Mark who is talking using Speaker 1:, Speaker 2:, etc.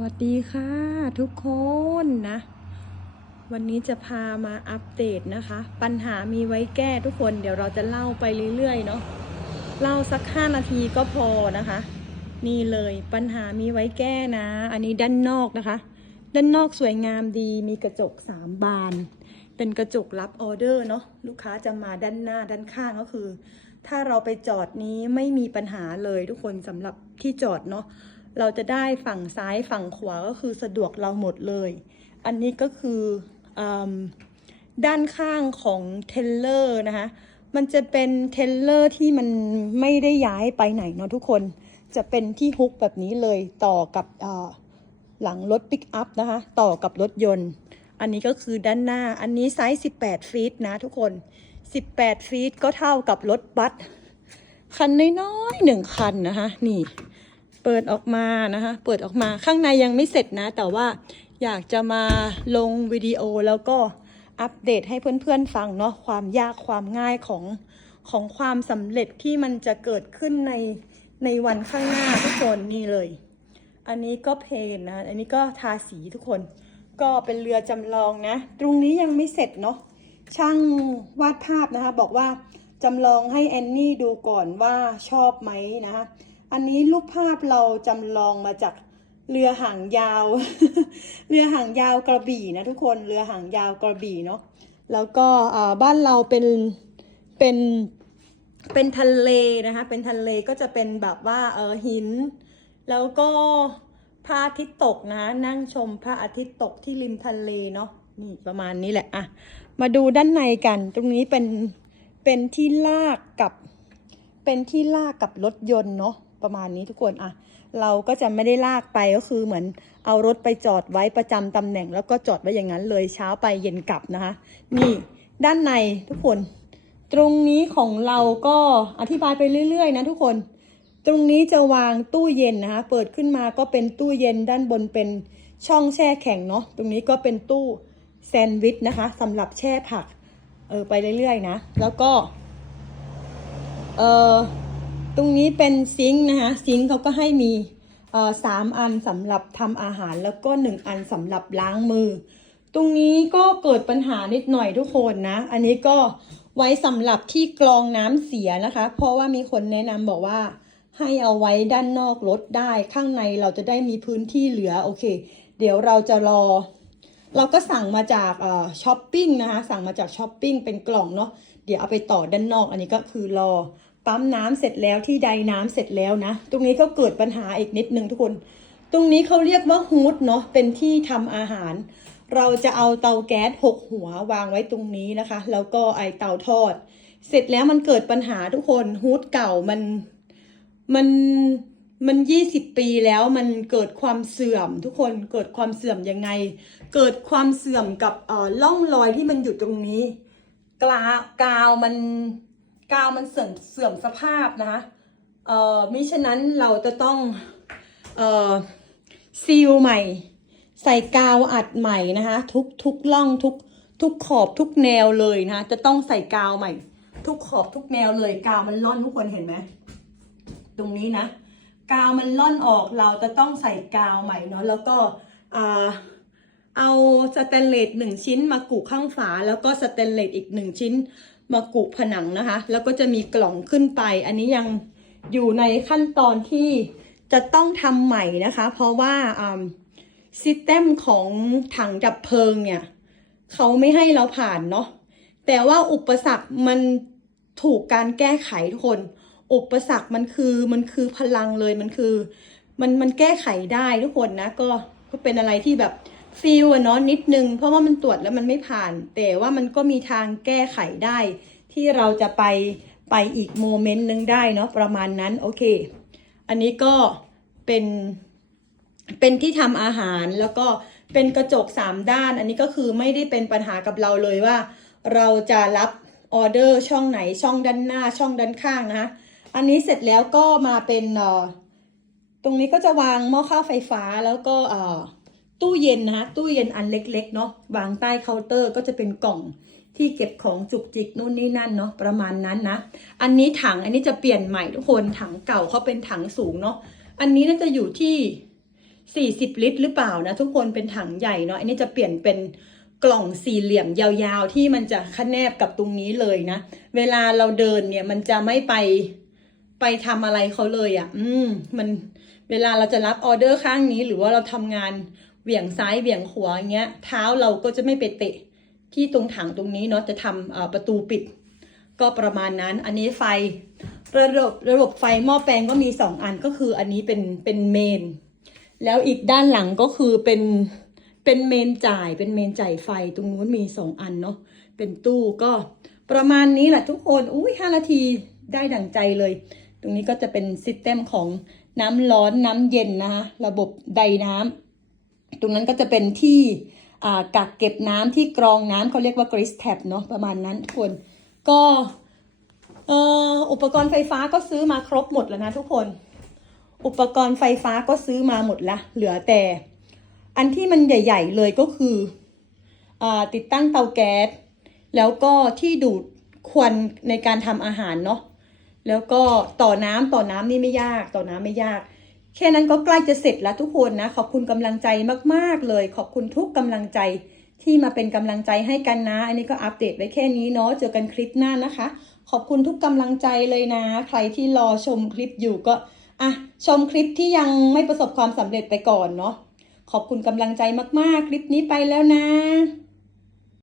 Speaker 1: วัสดีค่ะทุกคนนะ วันนี้จะพามาอัปเดตนะคะ ปัญหามีไว้แก้ทุกคนเดี๋ยวเราจะเล่าไปเรื่อยๆเนาะเล่าสัก5นาทีก็พอนะคะ นี่เลยปัญหามีไว้แก้นะ อันนี้ด้านนอกนะคะ ด้านนอกสวยงามดีมีกระจก3บาน เป็นกระจกรับออเดอร์เนาะลูกค้าจะมาด้านหน้าด้านข้างก็คือ ถ้าเราไปจอดนี้ไม่มีปัญหาเลยทุกคนสำหรับที่จอดเนาะ เราจะได้ฝั่งซ้ายฝั่งขวาก็คือสะดวกเราหมดเลย อันนี้ก็คืออด้านข้างของเทเลเลอร์นะคะ มันจะเป็นเทเลเลอร์ที่มันไม่ได้ย้ายไปไหนเนาะทุกคน จะเป็นที่ฮุกแบบนี้เลยต่อกับหลังรถปิกอัพนะคะ ต่อกับรถยนต์ อันนี้ก็คือด้านหน้า อันนี้ไซส์ 18 ฟีตนะทุกคน 18 ฟีตก็เท่ากับรถบัสคันน้อยๆหนึ่งคันนะคะ นี่ เปิดออกมานะคะ เปิดออกมาข้างในยังไม่เสร็จนะ แต่ว่าอยากจะมาลงวิดีโอแล้วก็อัปเดตให้เพื่อนๆฟังเนาะความยากความง่ายของของความสำเร็จที่มันจะเกิดขึ้นในในวันข้างหน้าทุกคนนี่เลย อันนี้ก็เพนนะ อันนี้ก็ทาสีทุกคน ก็เป็นเรือจำลองนะ ตรงนี้ยังไม่เสร็จเนาะ ช่างวาดภาพนะคะ บอกว่าจำลองให้แอนนี่ดูก่อนว่าชอบไหมนะคะ อันนี้รูปภาพเราจำลองมาจากเรือหางยาว เรือหางยาวกระบี่นะทุกคน เรือหางยาวกระบี่เนาะ แล้วก็บ้านเราเป็น เป็น เป็นทะเลนะคะ เป็นทะเลก็จะเป็นแบบว่าเออหิน แล้วก็พระอาทิตย์ตกนะ นั่งชมพระอาทิตย์ตกที่ริมทะเลเนาะ นี่ประมาณนี้แหละอะมาดูด้านในกัน ตรงนี้เป็น เป็นที่ลากกับ เป็นที่ลากกับรถยนต์เนาะ ประมาณนี้ทุกคนอะเราก็จะไม่ได้ลากไปก็คือเหมือนเอารถไปจอดไว้ประจำตำแหน่ง แล้วก็จอดไว้อย่างนั้นเลยเช้าไปเย็นกลับนะคะ นี่ด้านในทุกคน ตรงนี้ของเราก็อธิบายไปเรื่อย ๆ นะทุกคน ตรงนี้จะวางตู้เย็นนะคะ เปิดขึ้นมาก็เป็นตู้เย็นด้านบนเป็นช่องแช่แข็งเนาะตรงนี้ก็เป็นตู้แซนด์วิชนะคะสำหรับแช่ผัก เออไปเรื่อยๆนะ แล้วก็ เออ ตรงนี้เป็นซิงค์นะคะซิงค์เขาก็ให้มีสามอันสำหรับทำอาหารแล้วก็หนึ่งอันสำหรับล้างมือ ตรงนี้ก็เกิดปัญหานิดหน่อยทุกคนนะ อันนี้ก็ไว้สำหรับที่กรองน้ำเสียนะคะ เพราะว่ามีคนแนะนำบอกว่าให้เอาไว้ด้านนอกรถได้ ข้างในเราจะได้มีพื้นที่เหลือโอเค เดี๋ยวเราจะรอ เราก็สั่งมาจากช้อปปิ้งนะคะ สั่งมาจากช้อปปิ้งเป็นกล่องเนาะเดี๋ยวเอาไปต่อด้านนอก อันนี้ก็คือรอ ปั๊มน้ำเสร็จแล้วที่ใดน้ำเสร็จแล้วนะ ตรงนี้ก็เกิดปัญหาอีกนิดนึงทุกคน ตรงนี้เขาเรียกว่าฮูดเนาะเป็นที่ทำอาหาร เราจะเอาเตาแก๊สหกหัววางไว้ตรงนี้นะคะ แล้วก็ไอเตาทอด เสร็จแล้วมันเกิดปัญหาทุกคนฮูดเก่ามันมันมันยี่สิบปีแล้วมันเกิดความเสื่อมทุกคนเกิดความเสื่อมยังไง เกิดความเสื่อมกับเอ่อร่องรอยที่มันอยู่ตรงนี้ กลากาวมัน กาวมันเสื่อมเสื่อมสภาพนะคะเอ่อมิฉะนั้นเราจะต้องเอ่อซีลใหม่ ใส่กาวอัดใหม่นะคะทุกทุกร่องทุกทุกขอบทุกแนวเลยนะะจะต้องใส่กาวใหม่ ทุกขอบทุกแนวเลย กาวมันร่อนทุกคนเห็นไหมตรงนี้นะกาวมันล่อนออกเราจะต้องใส่กาวใหม่เนาะแล้วก็อ่าเอาสแตนเลสหนึ่งชิ้นมากุข้างฝา แล้วก็สแตนเลสอีกหนึ่งชิ้น มากุผนังนะคะ แล้วก็จะมีกล่องขึ้นไป อันนี้ยังอยู่ในขั้นตอนที่จะต้องทำใหม่นะคะ เพราะว่าอ่าซิสเต็มของถังดับเพลิงเนี่ยเขาไม่ให้เราผ่านเนาะแต่ว่าอุปสรรคมันถูกการแก้ไขทุกคน อุปสรรคมันคือมันคือพลังเลยมันคือ มันมันแก้ไขได้ทุกคนนะ ก็ก็เป็นอะไรที่แบบ ฟีลอะเนาะนิดนึง เพราะว่ามันตรวจแล้วมันไม่ผ่าน แต่ว่ามันก็มีทางแก้ไขได้ ที่เราจะไปไปอีกโมเมนต์นึงได้เนาะประมาณนั้นโอเค อันนี้ก็เป็นเป็นที่ทำอาหารแล้วก็เป็นกระจกสามด้าน อันนี้ก็คือไม่ได้เป็นปัญหากับเราเลยว่า เราจะรับออเดอร์ช่องไหนช่องด้านหน้าช่องด้านข้างนะคะอันนี้เสร็จแล้วก็มาเป็นเอ่อตรงนี้ก็จะวางหม้อข้าวไฟฟ้าแล้วก็เอ่อ ตู้เย็นนะคะตู้เย็นอันเล็กๆเนาะวางใต้เคาน์เตอร์ก็จะเป็นกล่องที่เก็บของจุกจิกนู่นนี่นั่นเนาะประมาณนั้นนะ อันนี้ถังอันนี้จะเปลี่ยนใหม่ทุกคนถังเก่าเขาเป็นถังสูงเนาะอันนี้น่าจะอยู่ที่ 40 ลิตร หรือเปล่านะทุกคนเป็นถังใหญ่เนาะอันนี้จะเปลี่ยนเป็นกล่องสี่เหลี่ยมยาวๆ ที่มันจะขแนบกับตรงนี้เลยนะ เวลาเราเดินเนี่ยมันจะไม่ไปไปทำอะไรเขาเลยอะ่ะ อืม มันเวลาเราจะรับออเดอร์ข้างนี้ หรือว่าเราทำงาน เหวี่ยงซ้ายเหวี่ยงขวาอย่างเงี้ย เท้าเราก็จะไม่ไปเตะที่ตรงถังตรงนี้เนาะจะทำประตูปิด ก็ประมาณนั้น อันนี้ไฟระบบระบบไฟหม้อแปลงก็มีสองอันก็คืออันนี้เป็นเป็นเมน แล้วอีกด้านหลังก็คือเป็นเป็นเมนจ่ายเป็นเมนจ่ายไฟตรงนู้นมีสองอันเนาะเป็นตู้ก็ประมาณนี้แหละทุกคนอุ้ยห้านาทีได้ดั่งใจเลย ตรงนี้ก็จะเป็นซิสเต็มของน้ำร้อนน้ำเย็นนะคะระบบไดน้ำ ตรงนั้นก็จะเป็นที่กักเก็บน้ำที่กรองน้ำเขาเรียกว่ากริสแท็บเนาะประมาณนั้นทุกคนก็อุปกรณ์ไฟฟ้าก็ซื้อมาครบหมดแล้วนะทุกคน อุปกรณ์ไฟฟ้าก็ซื้อมาหมดละเหลือแต่ อันที่มันใหญ่ ๆ เลยก็คืออติดตั้งเตาแก๊สแล้วก็ที่ดูดควันในการทำอาหารเนาะแล้วก็ต่อน้ำต่อน้ำนี่ไม่ยาก ต่อน้ำไม่ยาก แค่นั้นก็ใกล้จะเสร็จแล้วทุกคนนะ ขอบคุณกำลังใจมากๆเลย ขอบคุณทุกกำลังใจที่มาเป็นกำลังใจให้กันนะ อันนี้ก็อัปเดตไว้แค่นี้เนาะ เจอกันคลิปหน้านะคะ ขอบคุณทุกกำลังใจเลยนะ ใครที่รอชมคลิปอยู่ก็อะชมคลิปที่ยังไม่ประสบความสำเร็จไปก่อนเนาะ ขอบคุณกำลังใจมากๆ คลิปนี้ไปแล้วนะ